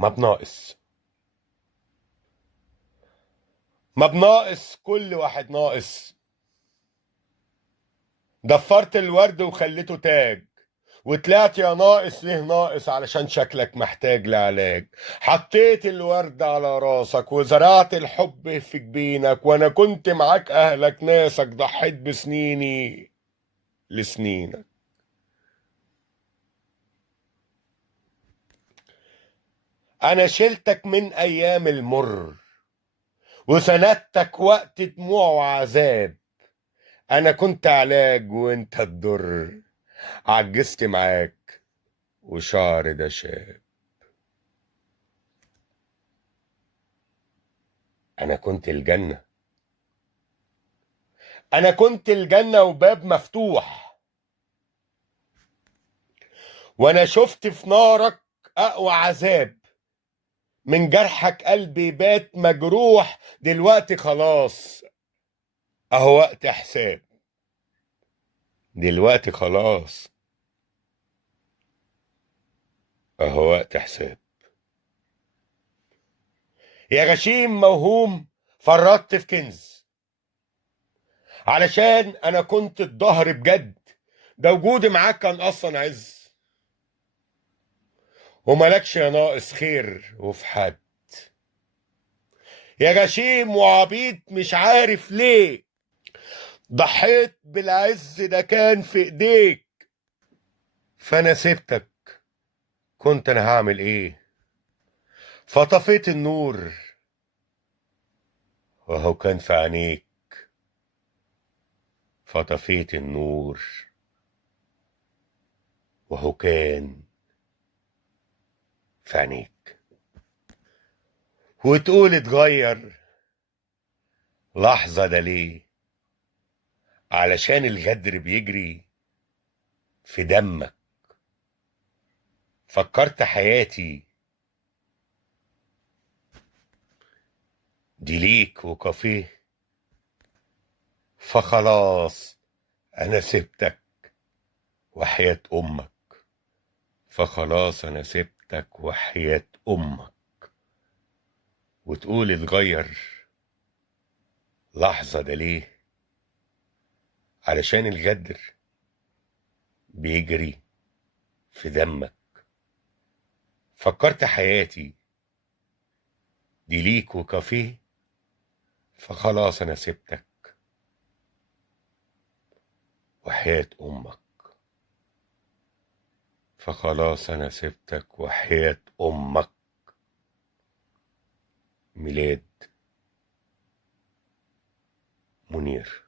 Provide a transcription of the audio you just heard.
ما بناقص. ما بناقص، كل واحد ناقص. ضفرت الورد وخليته تاج، وطلعت يا ناقص ليه ناقص علشان شكلك محتاج لعلاج. حطيت الورد على راسك وزرعت الحب في جبينك، وانا كنت معاك اهلك ناسك، ضحيت بسنيني لسنينك. انا شلتك من ايام المر وسندتك وقت دموع وعذاب. انا كنت علاج وانت الضر، عجزت معاك وشعر ده شاب. انا كنت الجنة، انا كنت الجنة وباب مفتوح، وانا شفت في نارك اقوى عذاب. من جرحك قلبي بات مجروح، دلوقتي خلاص اهو وقت حساب. دلوقتي خلاص اهو وقت حساب. يا غشيم موهوم، فرطت في كنز علشان انا كنت الظهر بجد. ده وجودي معاك كان اصلا عز، وملكش يا ناقص خير وفي حد. يا غشيم وعبيط مش عارف ليه، ضحيت بالعز ده كان في ايديك. فانا سبتك، كنت انا هعمل ايه؟ فطفيت النور وهو كان في عينيك. فطفيت النور وهو كان في عينيك. وتقول اتغير لحظة، ده ليه؟ علشان الغدر بيجري في دمك. فكرت حياتي دي ليك وكافيه. فخلاص انا سبتك وحياة امك. فخلاص انا سبتك وحياة امك. وتقول اتغير لحظة، ده ليه؟ علشان الغدر بيجري في دمك. فكرت حياتي دي ليك وكافيه. فخلاص انا سبتك وحياة امك. فخلاص انا سبتك وحياة امك. ميلاد منير.